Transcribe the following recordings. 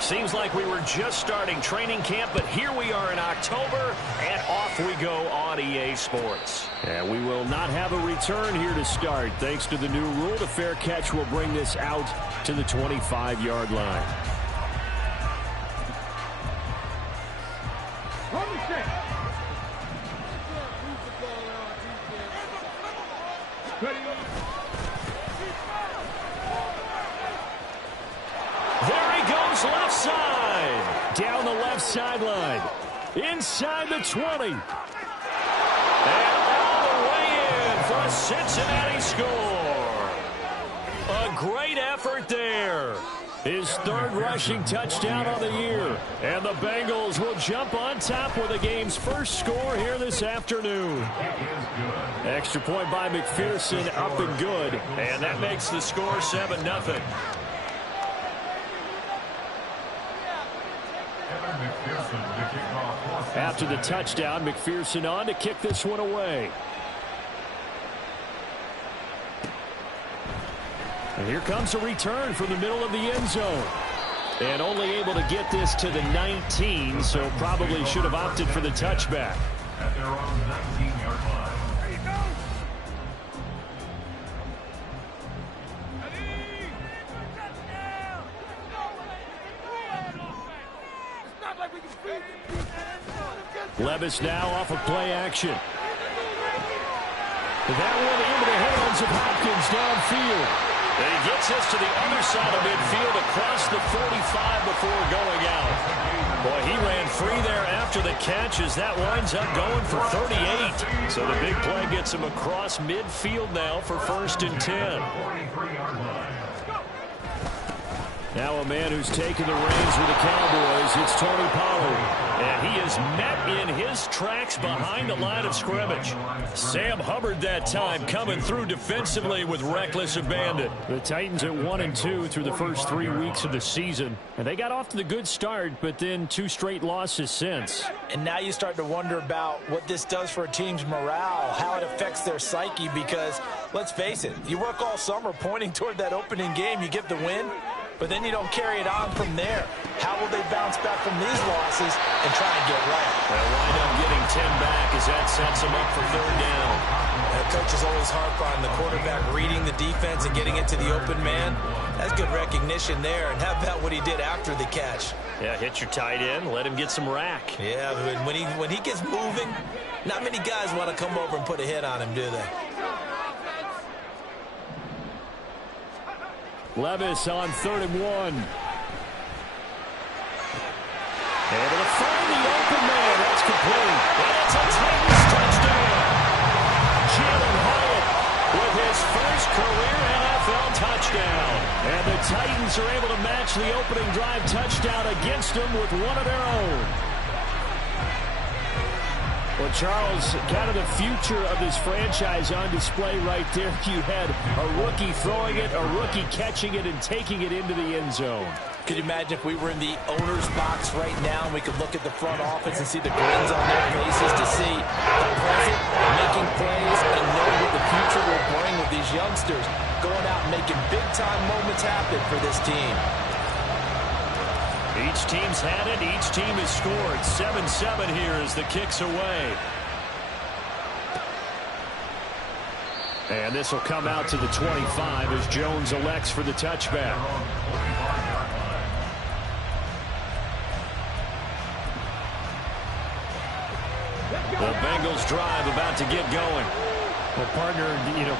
Seems like we were just starting training camp, but here we are in October, and off we go on EA Sports. And we will not have a return here to start. Thanks to the new rule, the fair catch will bring this out to the 25-yard line. There he goes left side. Down the left sideline. Inside the 20. And all the way in for a Cincinnati score. A great effort there. His third rushing touchdown on the year. And the Bengals will jump on top with the game's first score here this afternoon. Extra point by McPherson, up and good. And that makes the score 7-0. After the touchdown, McPherson on to kick this one away. And here comes a return from the middle of the end zone. And only able to get this to the 19, so probably should have opted for the touchback. At their own 19-yard line. Levis now off of play action. That one into the hands of Hopkins downfield. And he gets us to the other side of midfield across the 45 before going out. Boy, he ran free there after the catch as that winds up going for 38. So the big play gets him across midfield now for 1st and 10. Now a man who's taken the reins with the Cowboys, it's Tony Pollard. And he is met in his tracks behind the line of scrimmage. Sam Hubbard that time coming through defensively with reckless abandon. The Titans at 1-2 through the first 3 weeks of the season. And they got off to the good start, but then 2 straight losses since. And now you start to wonder about what this does for a team's morale, how it affects their psyche, because let's face it, you work all summer pointing toward that opening game, you get the win, but then you don't carry it on from there. How will they bounce back from these losses and try and get right? They'll wind up getting 10 back as that sets them up for 3rd down. Coaches always harp on the quarterback reading the defense and getting into the open man. That's good recognition there. And how about what he did after the catch? Yeah, hit your tight end, let him get some rack. Yeah, when he gets moving, not many guys want to come over and put a hit on him, do they? Levis on 3rd and 1. Able to find the open man. That's complete. And it's a Titans touchdown. Jalen Hyatt with his first career NFL touchdown. And the Titans are able to match the opening drive touchdown against them with one of their own. Well, Charles, kind of the future of this franchise on display right there. You had a rookie throwing it, a rookie catching it, and taking it into the end zone. Could you imagine if we were in the owner's box right now and we could look at the front office and see the grins on their faces to see the present, making plays, and knowing what the future will bring with these youngsters going out and making big-time moments happen for this team. Each team's had it. Each team has scored. 7-7 here as the kick's away. And this will come out to the 25 as Jones elects for the touchback. The Bengals drive about to get going. Well, partner,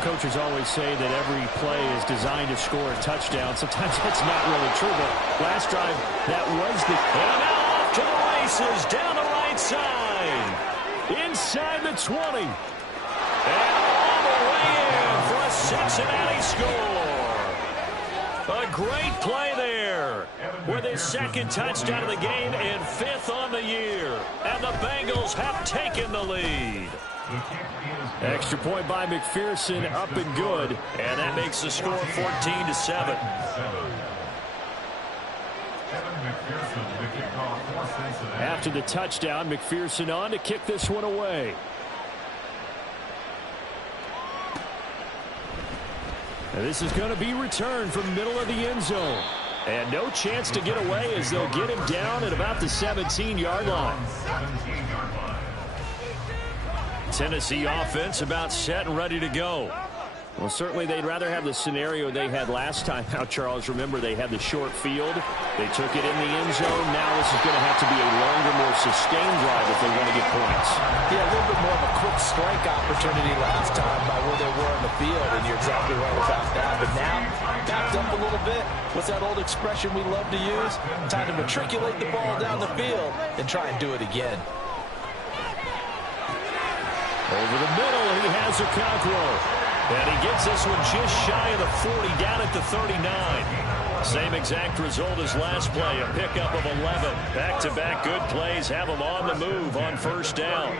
coaches always say that every play is designed to score a touchdown. Sometimes that's not really true, but last drive, that was the... And now off to the races, down the right side. Inside the 20. And all the way in for a Cincinnati score. A great play there with his 2nd touchdown of the game and 5th on the year. And the Bengals have taken the lead. Extra point by McPherson, up and good. And that makes the score 14-7. After the touchdown, McPherson on to kick this one away. And this is going to be returned from the middle of the end zone. And no chance to get away as they'll get him down at about the 17-yard line. Tennessee offense about set and ready to go. Well, certainly they'd rather have the scenario they had last time out, Charles. Remember, they had the short field. They took it in the end zone. Now this is going to have to be a longer, more sustained drive if they want to get points. Yeah, a little bit more of a quick strike opportunity last time by where they were on the field, and you're exactly right about that. But now, backed up a little bit. What's that old expression we love to use? Time to matriculate the ball down the field and try and do it again. Over the middle, he has a Okonkwo. And he gets this one just shy of the 40, down at the 39. Same exact result as last play, a pickup of 11. Back-to-back good plays have him on the move on first down.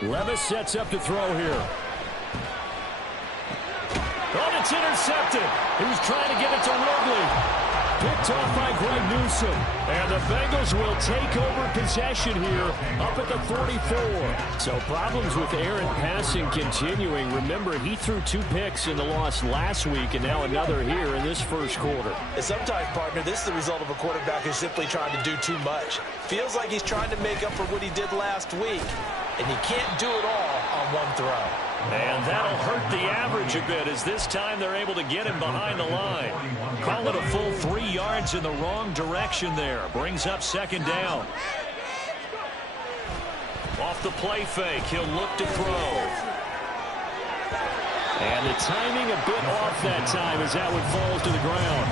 Levis sets up to throw here. Oh, it's intercepted. He was trying to get it to Ridley. Picked off by Greg Newsom. And the Bengals will take over possession here up at the 44. So problems with Aaron passing continuing. Remember, he threw 2 picks in the loss last week and now another here in this first quarter. And sometimes, partner, this is the result of a quarterback who's simply trying to do too much. Feels like he's trying to make up for what he did last week, and he can't do it all on one throw. And that'll hurt the average a bit as this time they're able to get him behind the line. Call it a full 3 yards in the wrong direction there. Brings up second down. Off the play fake, he'll look to throw. And the timing a bit off that time as that one falls to the ground.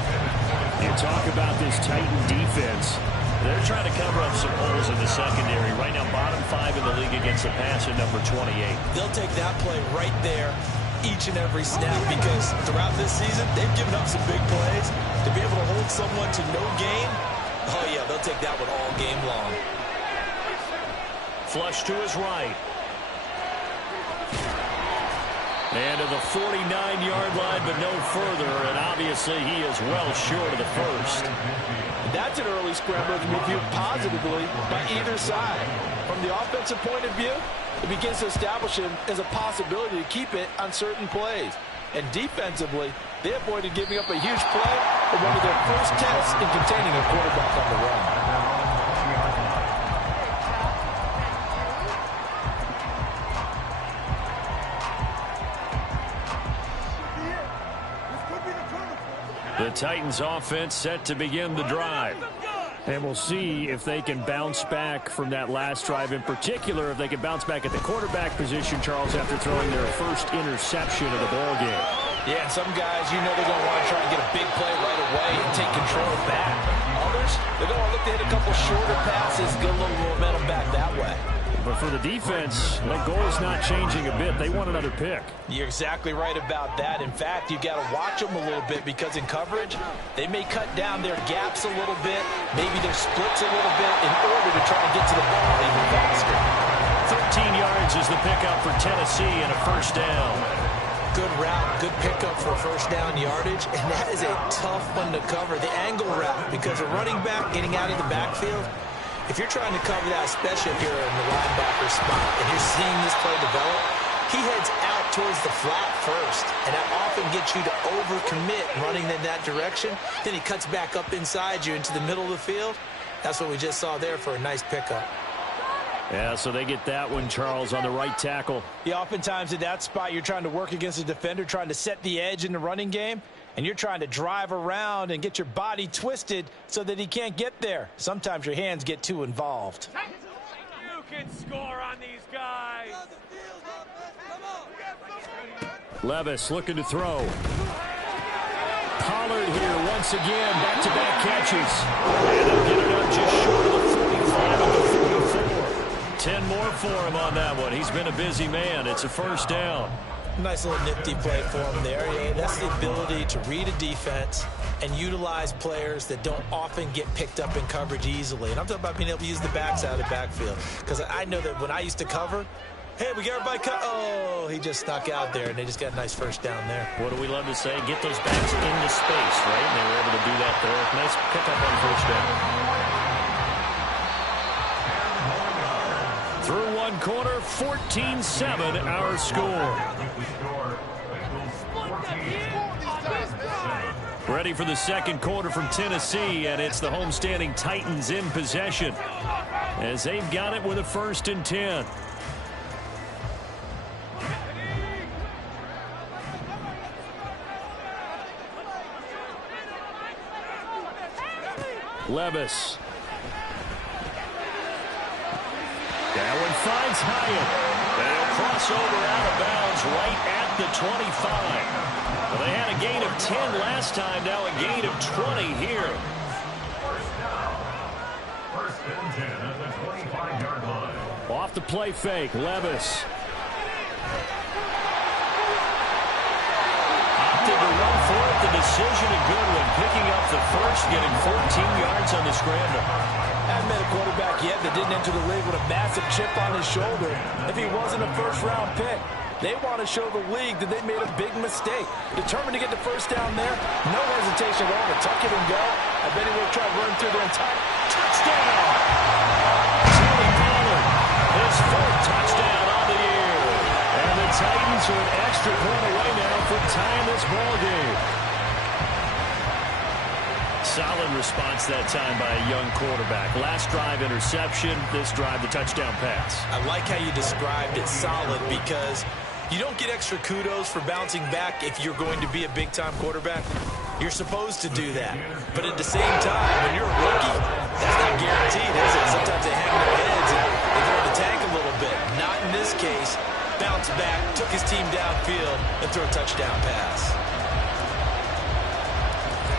You talk about this Titan defense. They're trying to cover up some holes in the secondary. Right now, bottom 5 in the league against the pass at number 28. They'll take that play right there each and every snap because throughout this season, they've given up some big plays. To be able to hold someone to no gain, oh, yeah, they'll take that one all game long. Flush to his right. And to the 49-yard line, but no further. And obviously, he is well short of the first. That's an early scramble that can be viewed positively by either side. From the offensive point of view, it begins to establish him as a possibility to keep it on certain plays. And defensively, they avoided giving up a huge play in one of their first tests in containing a quarterback on the run. The Titans offense set to begin the drive. And we'll see if they can bounce back from that last drive. In particular, if they can bounce back at the quarterback position, Charles, after throwing their first interception of the ball game. Yeah, and some guys, you know they're going to want to try and get a big play right away and take control back. Others, they're going to look to hit a couple shorter passes, get a little momentum back that way. But for the defense, that goal is not changing a bit. They want another pick. You're exactly right about that. In fact, you've got to watch them a little bit because in coverage, they may cut down their gaps a little bit, maybe their splits a little bit in order to try and get to the ball even faster. 13 yards is the pickup for Tennessee and a first down. Good route, good pickup for first down yardage, and that is a tough one to cover, the angle route, because a running back getting out of the backfield, if you're trying to cover that, especially if you're in the linebacker spot and you're seeing this play develop, he heads out towards the flat first, and that often gets you to overcommit running in that direction. Then he cuts back up inside you into the middle of the field. That's what we just saw there for a nice pickup. Yeah, so they get that one, Charles, on the right tackle. Yeah, oftentimes in that spot, you're trying to work against a defender, trying to set the edge in the running game, and you're trying to drive around and get your body twisted so that he can't get there. Sometimes your hands get too involved. You can score on these guys. Levis looking to throw. Pollard here once again, back-to-back catches. And they'll get it up just short of the 45 of the 44. 10 more for him on that one. He's been a busy man. It's a first down. Nice little nifty play for him there. Yeah, that's the ability to read a defense and utilize players that don't often get picked up in coverage easily. And I'm talking about being able to use the backs out of the backfield. Because I know that when I used to cover, hey, we got everybody cut. Oh, he just snuck out there, and they just got a nice first down there. What do we love to say? Get those backs into space, right? And they were able to do that there. Nice pickup on first down. Through one quarter, 14-7 our score. Ready for the second quarter from Tennessee, and it's the homestanding Titans in possession as they've got it with a 1st and 10. Levis. That one finds Hyatt. They'll cross over out of bounds right at the 25. Well, they had a gain of 10 last time, now a gain of 20 here. First and 10 at the 25-yard line. Off the play fake, Levis. Opted to run for it, the decision a good one. Picking up the first, getting 14 yards on the scramble. Haven't met a quarterback yet that didn't enter the league with a massive chip on his shoulder if he wasn't a first-round pick. They want to show the league that they made a big mistake. Determined to get the first down there. No hesitation at all to tuck it and go. I bet he would have tried running through their entire touchdown. Tony Pollard, his 4th touchdown on the year. And the Titans are an extra point away now from tying this ball game. Solid response that time by a young quarterback. Last drive, interception. This drive, the touchdown pass. I like how you described it, solid, because you don't get extra kudos for bouncing back if you're going to be a big-time quarterback. You're supposed to do that. But at the same time, when you're a rookie, that's not guaranteed, is it? Sometimes they hang their heads and they throw the tank a little bit. Not in this case. Bounced back, took his team downfield, and threw a touchdown pass.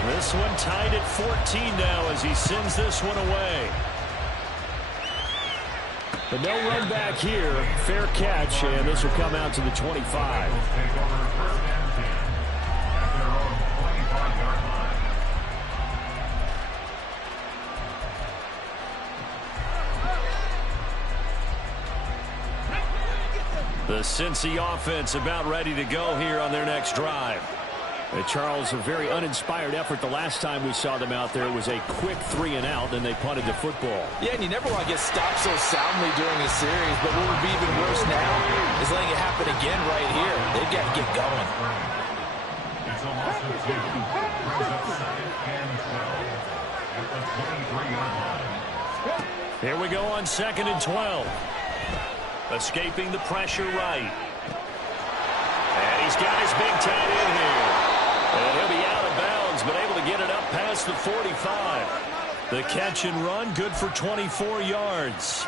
This one tied at 14 now as he sends this one away. But no run back here. Fair catch, and this will come out to the 25. Take over 1st and 10 at their own 25-yard line. The Cincy offense about ready to go here on their next drive. Charles, a very uninspired effort the last time we saw them out there. It was a quick 3 and out, then they punted the football. Yeah, and you never want to get stopped so soundly during a series, but what would be even worse now is letting it happen again right here. They've got to get going. It's a loss of 2. Brings up 2nd and 12 at the 23-yard line. Here we go on 2nd and 12. Escaping the pressure right. And he's got his big tight end here. And he'll be out of bounds, but able to get it up past the 45. The catch and run, good for 24 yards.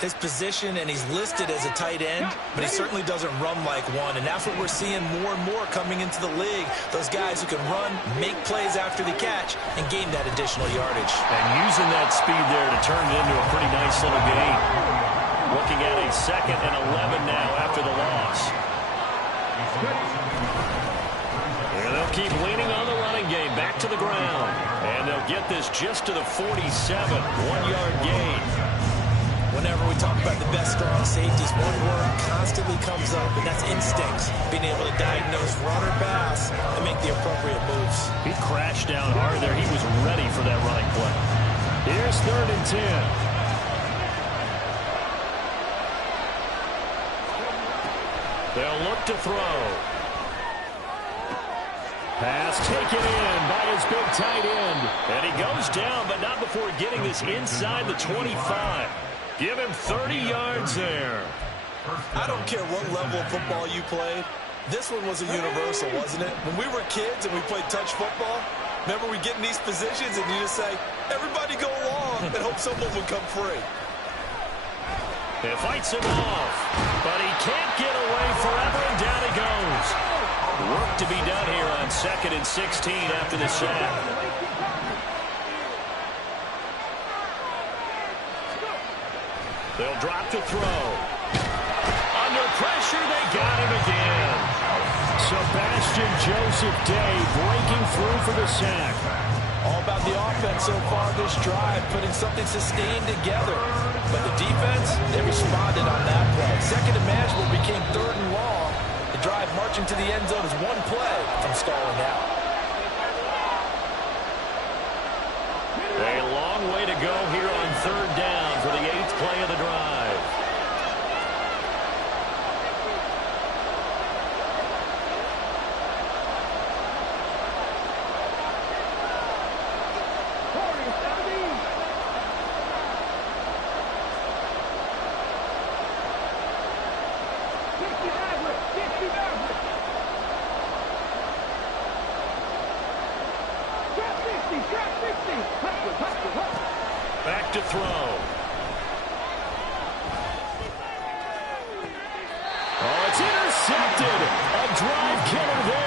His position, and he's listed as a tight end, but he certainly doesn't run like one, and that's what we're seeing more and more coming into the league. Those guys who can run, make plays after the catch, and gain that additional yardage. And using that speed there to turn it into a pretty nice little gain. Looking at a 2nd and 11 now after the loss. And they'll keep leaning on the running game back to the ground. And they'll get this just to the 47, 1-yard gain. Whenever we talk about the best strong safeties, one word constantly comes up, and that's instincts. Being able to diagnose run or pass and make the appropriate moves. He crashed down hard there. He was ready for that running play. Here's 3rd and 10. They'll look to throw. Pass taken in by his big tight end. And he goes down, but not before getting this inside the 25. Give him 30 yards there. I don't care what level of football you played. This one was a universal, wasn't it? When we were kids and we played touch football, remember we get in these positions and you just say, everybody go along, and hope someone would come free. It fights him off, but he can't get away forever, and down he goes. Work to be done here on 2nd and 16 after the sack. They'll drop to throw. Under pressure, they got him again. Sebastian Joseph Day breaking through for the sack. All about the offense so far this drive, putting something sustained together. But the defense, they responded on that play. 2nd and manageable became 3rd and long. The drive marching to the end zone is one play from stalling out. A long way to go here on 3rd down for the 8th play of the drive. Back to throw. Oh, it's intercepted. A drive killer there.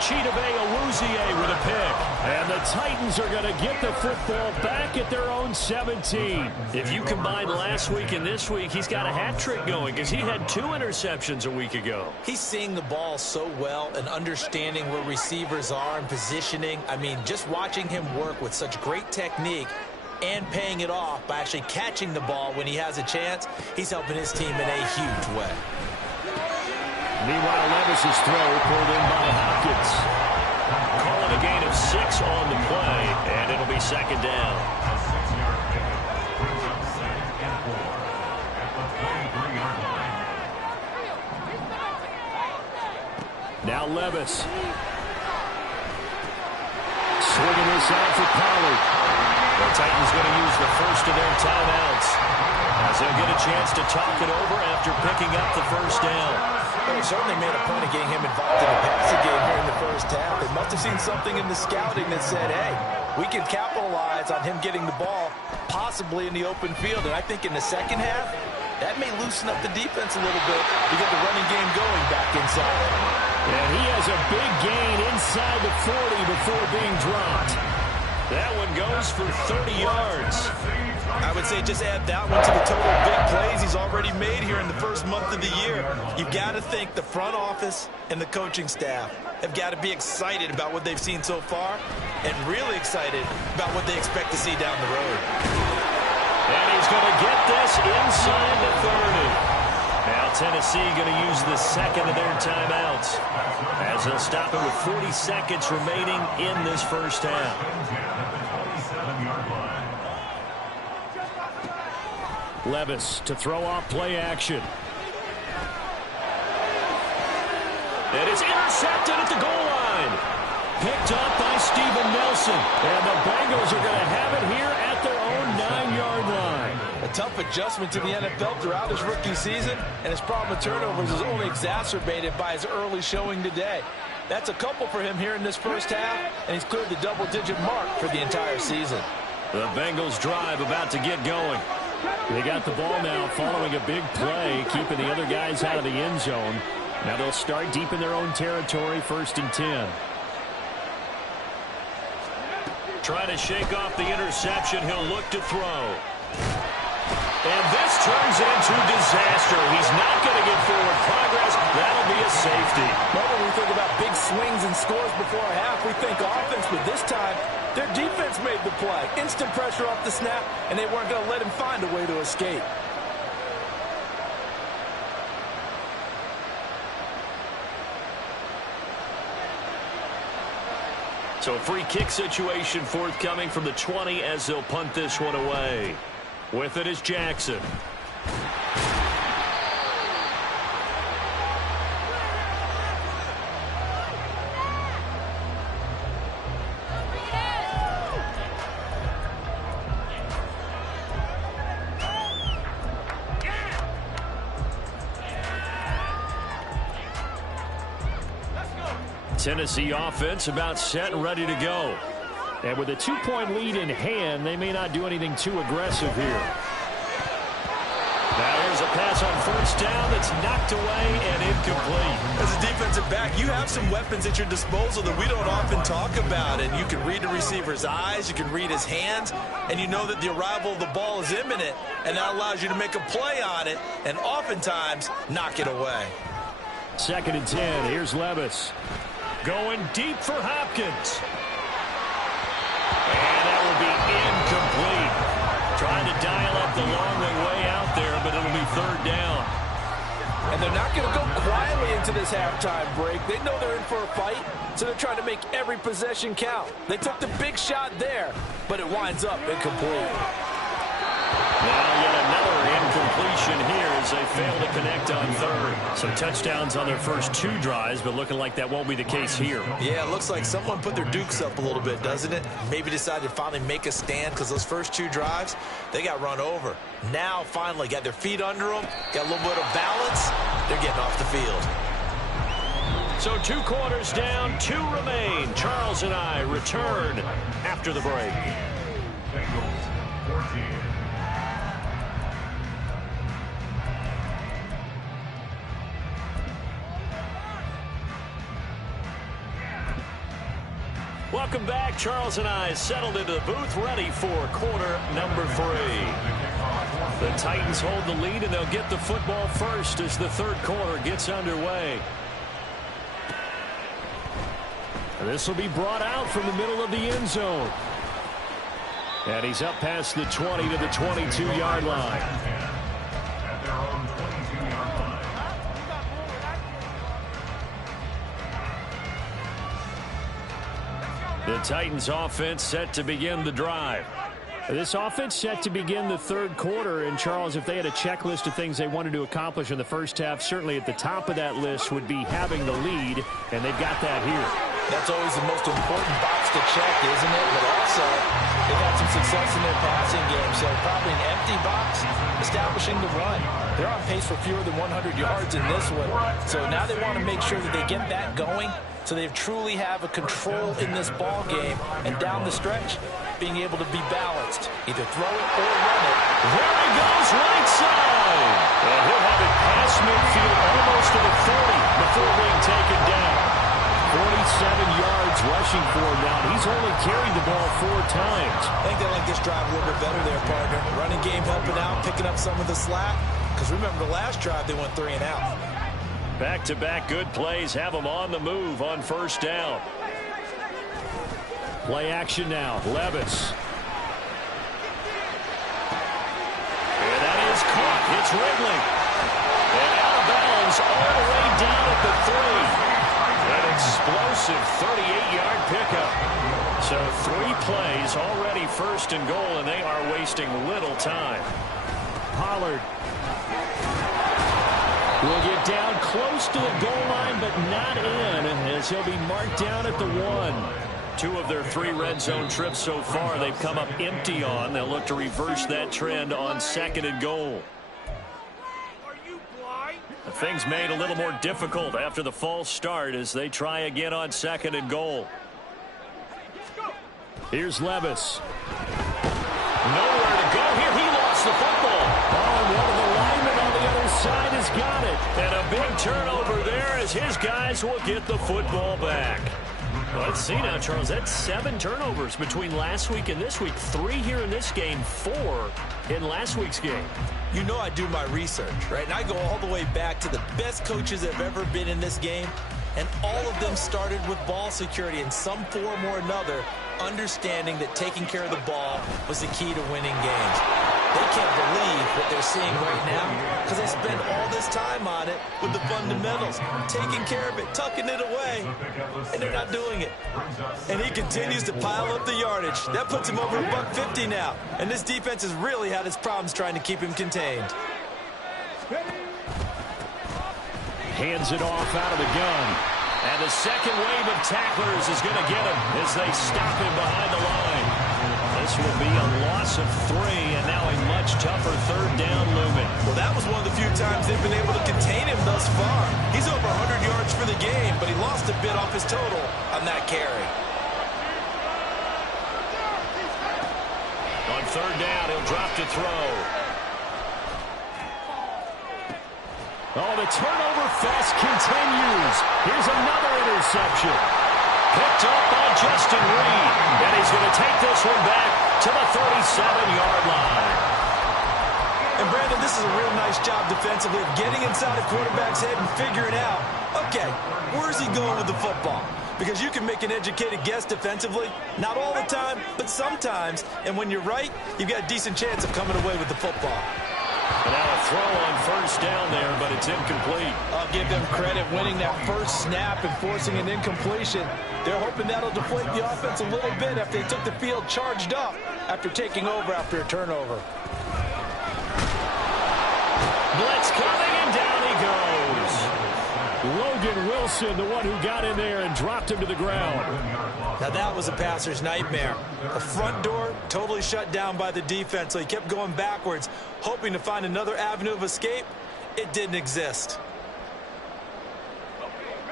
Chidobe Awuzie with a pick. And the Titans are going to get the football back at their own 17. If you combine last week and this week, he's got a hat trick going because he had 2 interceptions a week ago. He's seeing the ball so well and understanding where receivers are and positioning. I mean, just watching him work with such great technique and paying it off by actually catching the ball when he has a chance, he's helping his team in a huge way. Meanwhile, Levis's throw pulled in by Hopkins. Calling a gain of 6 on the play, and it'll be second down. A 6-yard pickup brings up 2nd and 4 at the 23-yard line. Now Levis. Swinging this out for Pollard. The Titans going to use the first of their timeouts as they'll get a chance to talk it over after picking up the first down. Well, they certainly made a point of getting him involved in the passing game here in the first half. They must have seen something in the scouting that said, hey, we can capitalize on him getting the ball possibly in the open field. And I think in the second half, that may loosen up the defense a little bit to get the running game going back inside. And he has a big gain inside the 40 before being dropped. That one goes for 30 yards. I would say just add that one to the total big plays he's already made here in the first month of the year. You've got to think the front office and the coaching staff have got to be excited about what they've seen so far and really excited about what they expect to see down the road. And he's going to get this inside the 30. Now Tennessee going to use the second of their timeouts as they'll stop it with 40 seconds remaining in this first half. Levis to throw off play action. It is intercepted at the goal line. Picked up by Steven Nelson. And the Bengals are going to have it here at their own 9-yard line. A tough adjustment to the NFL throughout his rookie season, and his problem with turnovers is only exacerbated by his early showing today. That's a couple for him here in this first half, and he's cleared the double-digit mark for the entire season. The Bengals drive about to get going. They got the ball now following a big play, keeping the other guys out of the end zone. Now they'll start deep in their own territory, 1st and 10. Trying to shake off the interception. He'll look to throw. And this turns into disaster. He's not going to get forward progress. That'll be a safety. Well, when we think about big swings and scores before a half, we think offense, but this time, their defense made the play. Instant pressure off the snap, and they weren't going to let him find a way to escape. So a free kick situation forthcoming from the 20 as they'll punt this one away. With it is Jackson. Tennessee offense about set and ready to go. And with a 2-point lead in hand, they may not do anything too aggressive here. Now here's a pass on first down that's knocked away and incomplete. As a defensive back, you have some weapons at your disposal that we don't often talk about. And you can read the receiver's eyes, you can read his hands, and you know that the arrival of the ball is imminent. And that allows you to make a play on it and oftentimes knock it away. 2nd and 10. Here's Levis. Going deep for Hopkins. And that will be incomplete. Trying to dial up the long way out there, but it'll be 3rd down. And they're not going to go quietly into this halftime break. They know they're in for a fight, so they're trying to make every possession count. They took the big shot there, but it winds up incomplete. Now yet another incompletion here as they fail to connect on 3rd. So touchdowns on their first 2 drives, but looking like that won't be the case here. Yeah, it looks like someone put their dukes up a little bit, doesn't it? Maybe decided to finally make a stand because those first 2 drives, they got run over. Now finally got their feet under them, got a little bit of balance. They're getting off the field. So 2 quarters down, 2 remain. Charles and I return after the break. Bengals 14. Welcome back. Charles and I settled into the booth, ready for quarter number 3. The Titans hold the lead, and they'll get the football first as the third quarter gets underway. This will be brought out from the middle of the end zone. And he's up past the 20 to the 22-yard line. At their own 22-yard line. The Titans offense set to begin the drive. This offense set to begin the third quarter, and Charles, if they had a checklist of things they wanted to accomplish in the first half, certainly at the top of that list would be having the lead, and they've got that here. That's always the most important box to check, isn't it? But also, they've had some success in their passing game, so probably an empty box establishing the run. They're on pace for fewer than 100 yards in this one, so now they want to make sure that they get that going so they truly have a control in this ball game, and down the stretch, being able to be balanced. Either throw it or run it. There he goes, right side. And he'll have it past midfield almost to the 30 before being taken down. 47 yards rushing for him now. He's only carried the ball 4 times. I think they like this drive a little bit better there, partner. Running game helping out, picking up some of the slack. Because remember, the last drive they went 3 and out. Back-to-back good plays have them on the move on first down. Play action now. Levis. And that is caught. It's Ridley. And out of bounds all the way down at the 3. An explosive 38-yard pickup. So 3 plays already first and goal, and they are wasting little time. Pollard will get down close to the goal line, but not in, as he'll be marked down at the 1. 2 of their 3 red zone trips so far they've come up empty on. They'll look to reverse that trend on 2nd and goal. Things made a little more difficult after the false start as they try again on 2nd and goal. Here's Levis. Nowhere to go here. He lost the football. Oh, and one of the linemen on the other side has got it. And a big turnover there as his guys will get the football back. Let's see now, Charles. That's 7 turnovers between last week and this week. 3 here in this game, 4 in last week's game. You know I do my research, right? And I go all the way back to the best coaches that have ever been in this game. And all of them started with ball security in some form or another, understanding that taking care of the ball was the key to winning games. They can't believe what they're seeing right now because they spend all this time on it with the fundamentals, taking care of it, tucking it away, and they're not doing it. And he continues to pile up the yardage. That puts him over $150 now. And this defense has really had its problems trying to keep him contained. Hands it off out of the gun. And the second wave of tacklers is going to get him as they stop him behind the line. This will be a loss of 3, and now a much tougher 3rd down looming. Well, that was one of the few times they've been able to contain him thus far. He's over 100 yards for the game, but he lost a bit off his total on that carry. On 3rd down, he'll drop to throw. Oh, the turnover fest continues. Here's another interception. Picked up by Justin Reed. And he's going to take this one back to the 37-yard line. And, Brandon, this is a real nice job defensively of getting inside a quarterback's head and figuring out, okay, where's he going with the football? Because you can make an educated guess defensively. Not all the time, but sometimes. And when you're right, you've got a decent chance of coming away with the football. And now a throw on 1st down there, but it's incomplete. I'll give them credit winning that first snap and forcing an incompletion. They're hoping that'll deflate the offense a little bit after they took the field charged up after taking over after a turnover. Blitz coming, and down he goes. Logan Wilson, the one who got in there and dropped him to the ground. Now that was a passer's nightmare. The front door totally shut down by the defense, so he kept going backwards, hoping to find another avenue of escape. It didn't exist.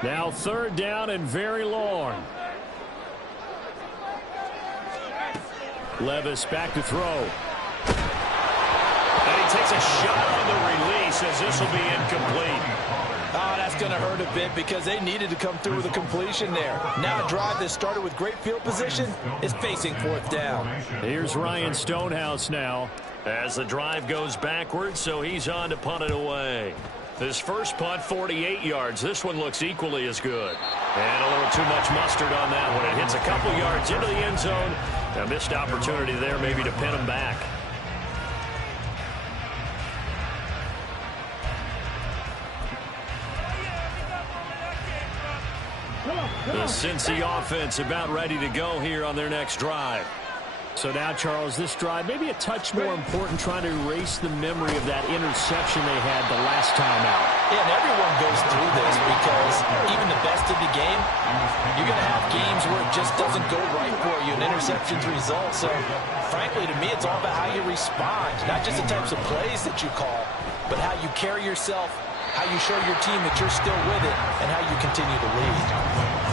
Now 3rd down and very long. Levis back to throw. And he takes a shot on the release as this will be incomplete. Oh, that's going to hurt a bit because they needed to come through with a completion there. Now a drive that started with great field position is facing 4th down. Here's Ryan Stonehouse now. As the drive goes backwards, so he's on to punt it away. His first punt, 48 yards. This one looks equally as good. And a little too much mustard on that one. It hits a couple yards into the end zone. A missed opportunity there maybe to pin him back. The Cincy offense about ready to go here on their next drive. So now, Charles, this drive maybe a touch more important, trying to erase the memory of that interception they had the last time out. Yeah, and everyone goes through this because even the best of the game, you're going to have games where it just doesn't go right for you, and interceptions result. So, frankly, to me, it's all about how you respond, not just the types of plays that you call, but how you carry yourself, how you show your team that you're still with it, and how you continue to lead.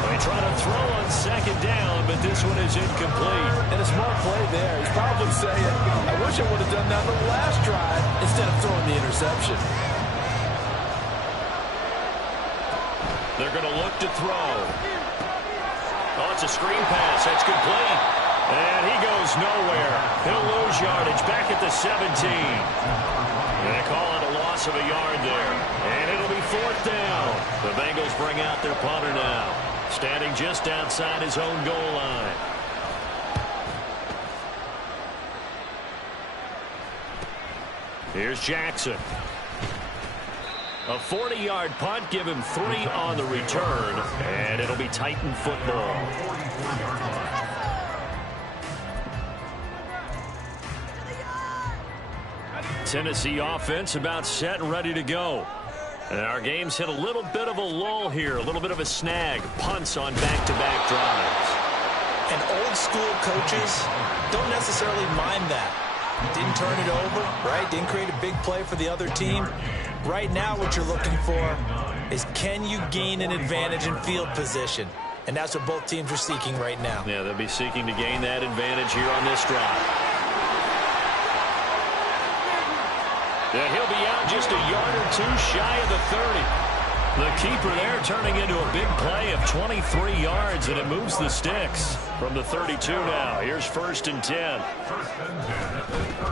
They try to throw on 2nd down, but this one is incomplete. And a smart play there. He's probably saying, I wish I would have done that on the last drive instead of throwing the interception. They're going to look to throw. Oh, it's a screen pass. That's complete. And he goes nowhere. He'll lose yardage back at the 17. And they call it a loss of a yard there. And it'll be 4th down. The Bengals bring out their punter now, standing just outside his own goal line. Here's Jackson. A 40-yard punt, give him 3 on the return, and it'll be Titan football. Tennessee offense about set and ready to go. And our game's hit a little bit of a lull here, a little bit of a snag. Punts on back-to-back drives. And old-school coaches don't necessarily mind that. Didn't turn it over, right? Didn't create a big play for the other team. Right now what you're looking for is, can you gain an advantage in field position? And that's what both teams are seeking right now. Yeah, they'll be seeking to gain that advantage here on this drive. And he'll be out just a yard or two shy of the 30. The keeper there turning into a big play of 23 yards, and it moves the sticks from the 32 now. Here's 1st and 10.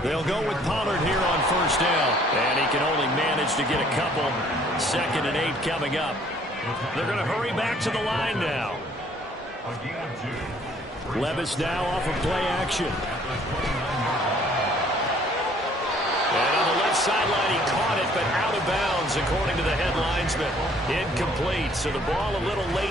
They'll go with Pollard here on 1st down, and he can only manage to get a couple. 2nd and 8 coming up. They're going to hurry back to the line now. Levis now off of play action. And on the left sideline, he caught it, but out of bounds, according to the head linesman. Incomplete, so the ball a little late.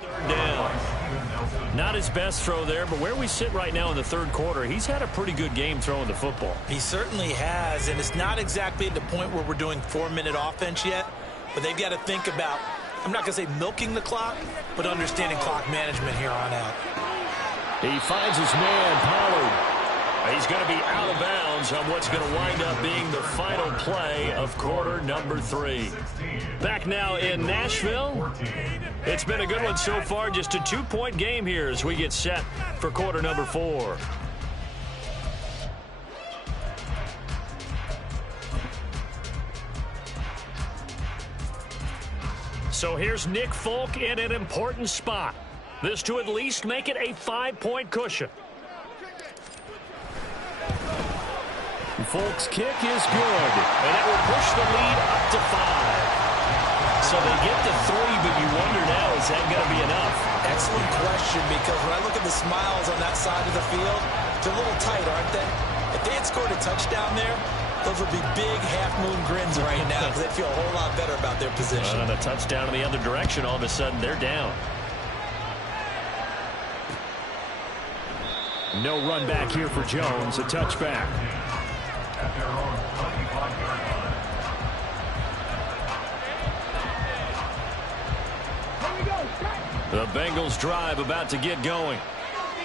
Third down. Not his best throw there, but where we sit right now in the 3rd quarter, he's had a pretty good game throwing the football. He certainly has, and it's not exactly at the point where we're doing 4-minute offense yet, but they've got to think about, I'm not going to say milking the clock, but understanding clock management here on out. He finds his man, Pollard. He's going to be out of bounds on what's going to wind up being the final play of quarter number 3. Back now in Nashville. It's been a good one so far. Just a 2-point game here as we get set for quarter number 4. So here's Nick Folk in an important spot. This to at least make it a 5-point cushion. Folk's kick is good. And it will push the lead up to 5. So they get to 3, but you wonder now, is that going to be enough? Excellent question, because when I look at the smiles on that side of the field, they're a little tight, aren't they? If they had scored a touchdown there, those would be big half-moon grins right now because they feel a whole lot better about their position. And a touchdown in the other direction, all of a sudden they're down. No run back here for Jones, a touchback. The Bengals drive about to get going.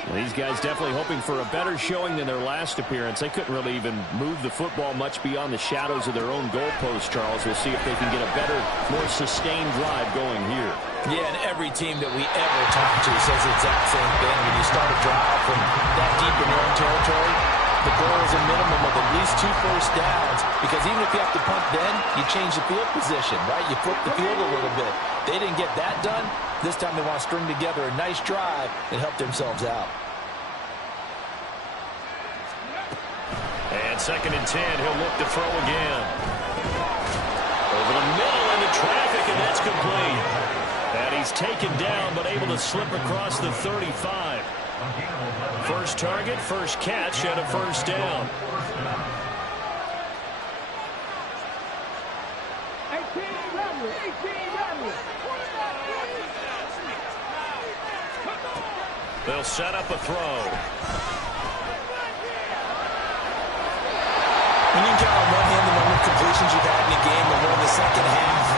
These guys definitely hoping for a better showing than their last appearance. They couldn't really even move the football much beyond the shadows of their own goalpost, Charles. We'll see if they can get a better, more sustained drive going here. Yeah, and every team that we ever talk to says the exact same thing. When you start a drive from that deep in your own territory, the goal is a minimum of at least 2 first downs, because even if you have to punt then, you change the field position, right? You flip the field a little bit. They didn't get that done. This time they want to string together a nice drive and help themselves out. And 2nd and 10, he'll look to throw again. Over the middle into traffic, and that's complete. And he's taken down, but able to slip across the 35. First target, first catch, and a first down. They'll set up a throw. When you count on one hand the number of completions you've had in a game and one in the second half,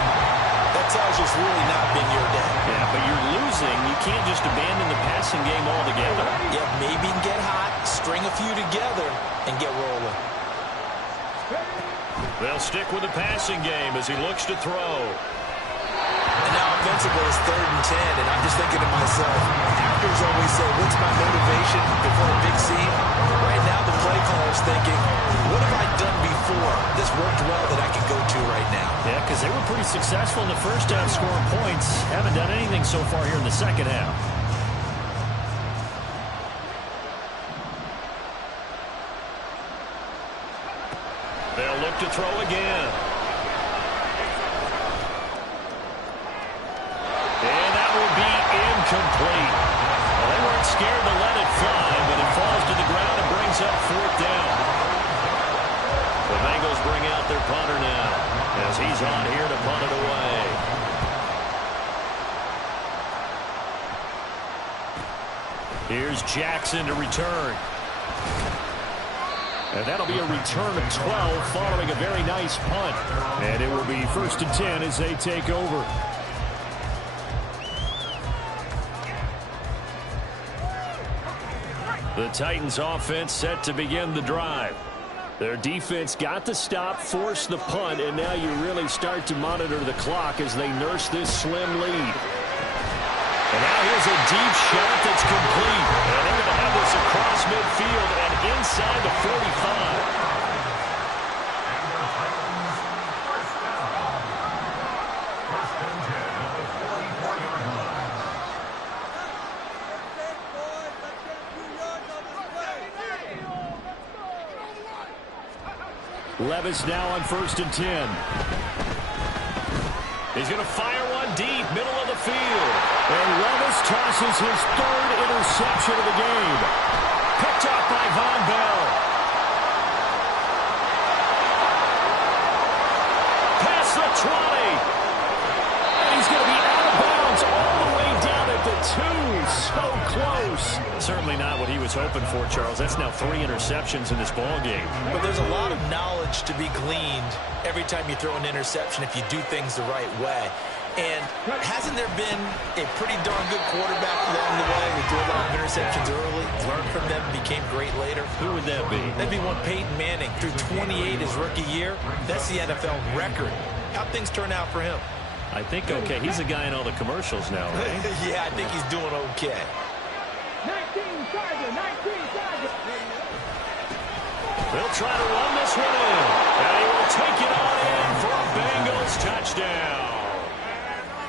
that tells you it's really not been your day. Yeah, but you're losing. You can't just abandon the passing game altogether. Yeah, maybe get hot, string a few together, and get rolling. They'll stick with the passing game as he looks to throw. And now offensively it's 3rd and 10, and I'm just thinking to myself, actors always say, what's my motivation before a big scene? Right now the play caller's thinking, what have I done before? This worked well that I can go to right now. Yeah, because they were pretty successful in the first half scoring points. Haven't done anything so far here in the second half. They'll look to throw again. And that will be incomplete. Well, they weren't scared to let it fly, but it falls to the ground and brings up 4th down. The Bengals bring out their punter now as he's on here to punt it away. Here's Jackson to return. And that'll be a return of 12 following a very nice punt. And it will be 1st and 10 as they take over. The Titans offense set to begin the drive. Their defense got the stop, forced the punt, and now you really start to monitor the clock as they nurse this slim lead. And now here's a deep shot that's complete. And they're going to have this across midfield and inside the 45. Levis now on 1st and 10. He's going to fire one deep, middle of the field. And Levis tosses his 3rd interception of the game. Picked off by Von Bell. Past the 20. And he's going to be out of bounds all the way down at the 2. So close. Certainly not what he was hoping for, Charles. That's now 3 interceptions in this ball game. But there's a lot of knowledge to be gleaned every time you throw an interception if you do things the right way. And hasn't there been a pretty darn good quarterback along the way who threw a lot of interceptions early, learned from them, became great later? Who would that be? That'd be one Peyton Manning. Threw 28 his rookie year. That's the NFL record. How'd things turn out for him? I think okay. He's a guy in all the commercials now, right? Yeah, I think he's doing okay. 19 Tiger, 19 Tiger. They'll try to run this one in. And he will take it on in for a Bengals touchdown.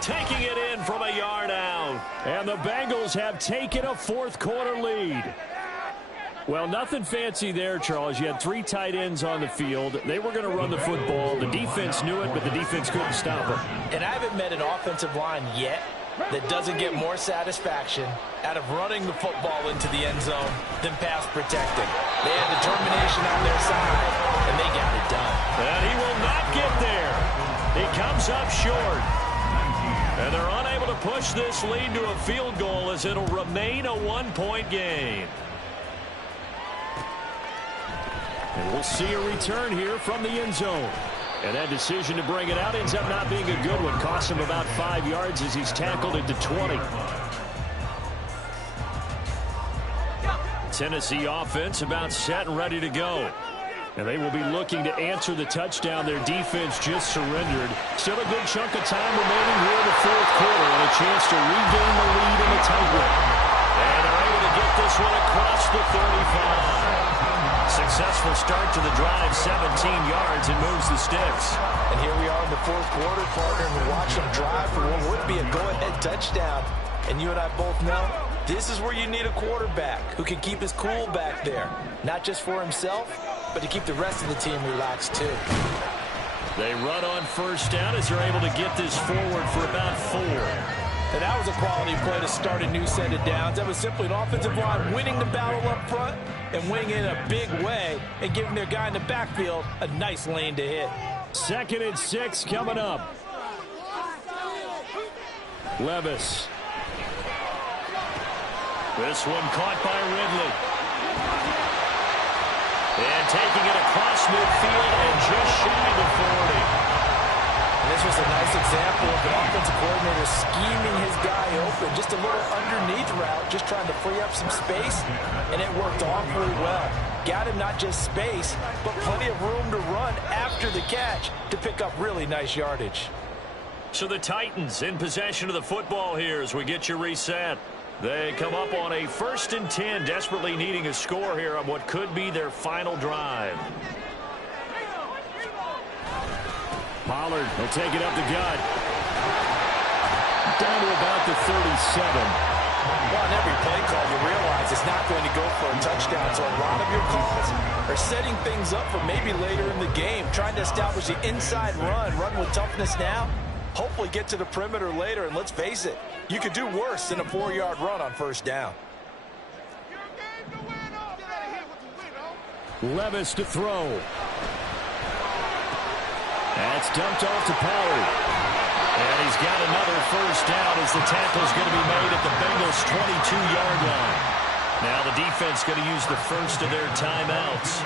Taking it in from a yard out. And the Bengals have taken a 4th quarter lead. Well, nothing fancy there, Charles. You had 3 tight ends on the field. They were going to run the football. The defense knew it, but the defense couldn't stop them. And I haven't met an offensive line yet that doesn't get more satisfaction out of running the football into the end zone than pass protecting. They had determination on their side, and they got it done. And he will not get there. He comes up short. And they're unable to push this lead to a field goal as it'll remain a 1-point game. And we'll see a return here from the end zone. And that decision to bring it out ends up not being a good one. Costs him about 5 yards as he's tackled at the 20. Tennessee offense about set and ready to go. And they will be looking to answer the touchdown their defense just surrendered. Still a good chunk of time remaining here in the fourth quarter and a chance to regain the lead in the tight one. And they're able to get this one across the 35. Successful start to the drive, 17 yards, and moves the sticks. And here we are in the fourth quarter, partner, and watch them drive for what would be a go-ahead touchdown. And you and I both know this is where you need a quarterback who can keep his cool back there. Not just for himself, but to keep the rest of the team relaxed too. They run on first down as they're able to get this forward for about 4. And that was a quality play to start a new set of downs. That was simply an offensive line winning the battle up front and winning in a big way and giving their guy in the backfield a nice lane to hit. 2nd and 6 coming up. Levis. This one caught by Ridley. And taking it across midfield and just shy of 40. And this was a nice example of the offensive coordinator scheming his guy open. Just a little underneath route, just trying to free up some space, and it worked awfully well. Got him not just space, but plenty of room to run after the catch to pick up really nice yardage. So the Titans in possession of the football here as we get you reset. They come up on a 1st and 10, desperately needing a score here on what could be their final drive. Pollard will take it up the gut. Down to about the 37. Well, on every play call, you realize it's not going to go for a touchdown. So a lot of your calls are setting things up for maybe later in the game, trying to establish the inside run with toughness now, hopefully get to the perimeter later. And let's face it, you could do worse than a 4-yard run on first down. Levis to throw. That's dumped off to Pollard. And he's got another first down as the tackle's going to be made at the Bengals' 22-yard line. Now the defense going to use the first of their timeouts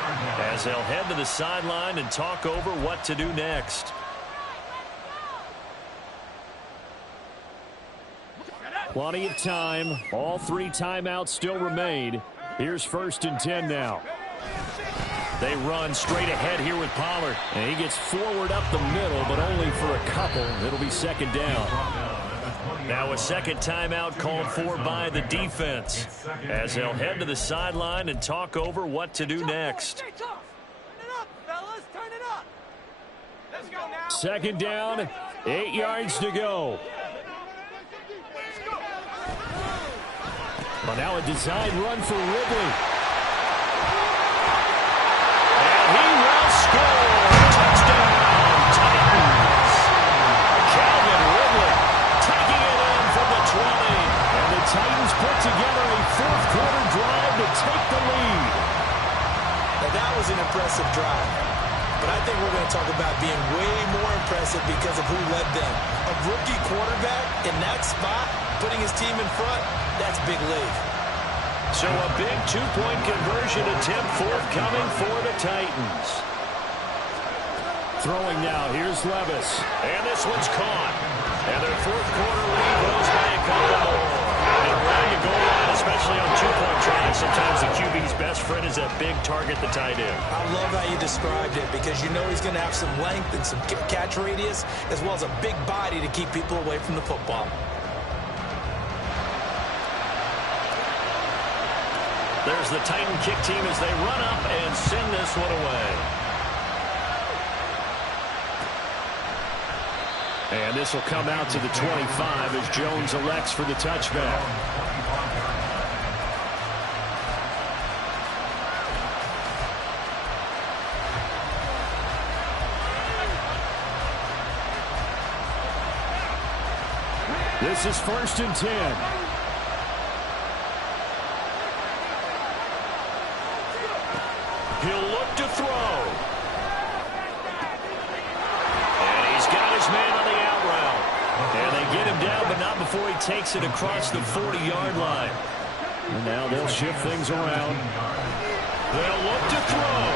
as they'll head to the sideline and talk over what to do next. Plenty of time. All 3 timeouts still remain. Here's 1st and 10 now. They run straight ahead here with Pollard. And he gets forward up the middle, but only for a couple. It'll be 2nd down. Now a second timeout called for by the defense as they'll head to the sideline and talk over what to do next. 2nd down, 8 yards to go. Well, now a design run for Ridley. He will score. Touchdown, Titans. Calvin Ridley taking it in from the 20. And the Titans put together a fourth-quarter drive to take the lead. Now, that was an impressive drive. But I think we're going to talk about being way more impressive because of who led them. A rookie quarterback in that spot, putting his team in front, that's big league. So a big 2-point conversion attempt forthcoming for the Titans. Throwing now, here's Levis. And this one's caught. And their fourth quarter lead goes by a couple more. And around you go line, especially on 2-point tries, sometimes the QB's best friend is that big target, the tight end. I love how you described it because you know he's going to have some length and some catch radius as well as a big body to keep people away from the football. There's the Titan kick team as they run up and send this one away. And this will come out to the 25 as Jones elects for the touchback. This is 1st and 10. He'll look to throw. And he's got his man on the out route. And they get him down, but not before he takes it across the 40-yard line. And now they'll shift things around. They'll look to throw.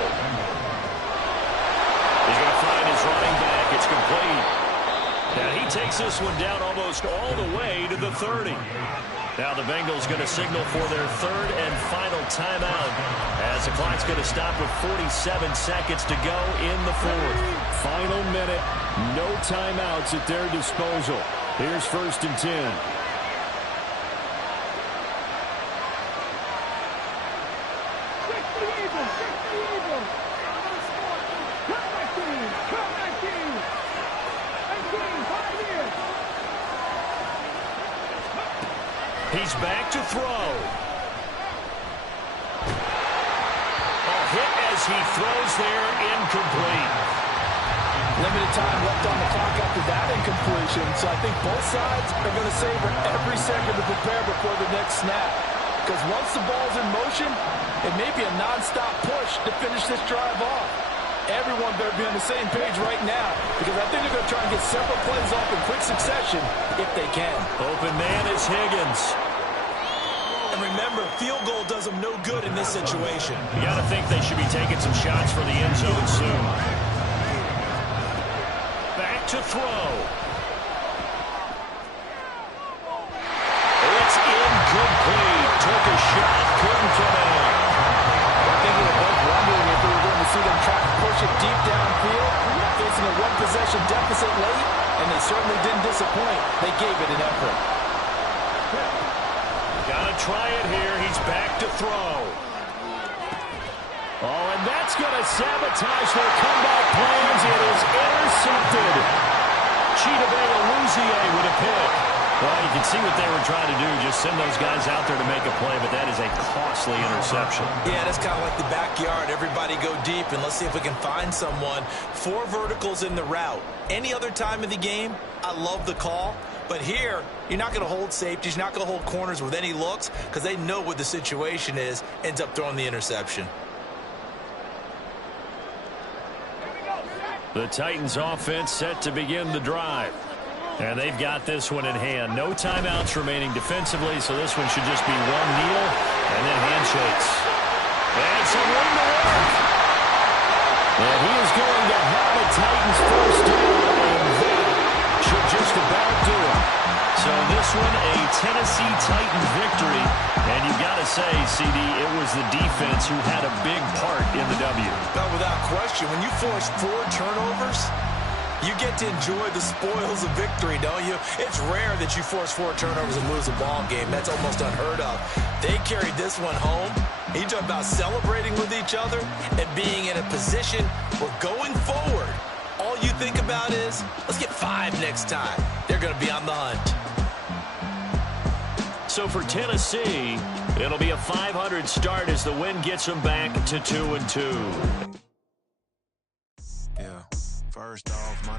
He's going to find his running back. It's complete. Now he takes this one down almost all the way to the 30. Now the Bengals going to signal for their third and final timeout as the clock's going to stop with 47 seconds to go in the fourth. Final minute, no timeouts at their disposal. Here's 1st and 10. He's back to throw. A hit as he throws there, incomplete. Limited time left on the clock after that incompletion, so I think both sides are going to savor every second to prepare before the next snap. Because once the ball's in motion, it may be a non-stop push to finish this drive off. Everyone better be on the same page right now, because I think they're going to try and get several plays off in quick succession if they can. Open man is Higgins. And remember, field goal does them no good in this situation. You got to think they should be taking some shots for the end zone soon. Back to throw. It's incomplete. Took a shot, couldn't connect. I think we were both wondering if we were going to see them try to push it deep downfield, facing a one-possession deficit late, and they certainly didn't disappoint. They gave it an effort. Gotta try it here. He's back to throw. Oh, and that's going to sabotage their comeback plans. It is intercepted. Chidobe with a pick. Well, you can see what they were trying to do. Just send those guys out there to make a play, but that is a costly interception. Yeah, that's kind of like the backyard. Everybody go deep, and let's see if we can find someone. 4 verticals in the route. Any other time of the game, I love the call. But here, you're not going to hold safeties. You're not going to hold corners with any looks because they know what the situation is, ends up throwing the interception. The Titans offense set to begin the drive. And they've got this one in hand. No timeouts remaining defensively, so this one should just be one kneel and then handshakes. And some room to work. And he is going to have a Titans first down, and that should just about do it. So this one, a Tennessee Titan victory. And you've got to say, CD, it was the defense who had a big part in the W. No, without question. When you force 4 turnovers, you get to enjoy the spoils of victory, don't you? It's rare that you force 4 turnovers and lose a ball game. That's almost unheard of. They carried this one home. You talk about celebrating with each other and being in a position where going forward, all you think about is, let's get 5 next time. They're going to be on the hunt. So for Tennessee, it'll be a 500 start as the win gets them back to 2-2. Yeah, first off, my